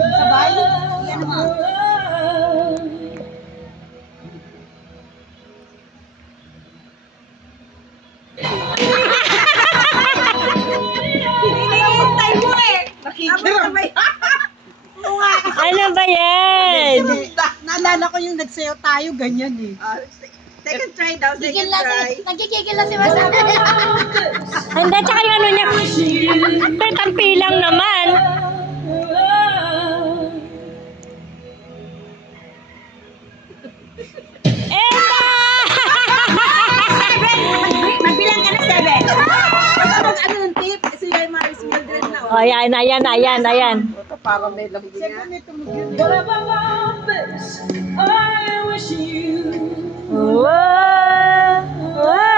Sabay? Yan mo. Hinihintay mo eh. Nakikirabay. Ano ba yan? Naalala ko yung nagsayaw tayo, ganyan eh. Second try daw, second try. Nagkikigil na si Masabi. Hindi, tsaka yung ano niya. Tampi lang naman. Eda! Magbilang ka na 7. Pag ano yung tip, sila yung Maris Mildred na. Oh, ayan. Ito parang may lambing niya. Wow! Wow!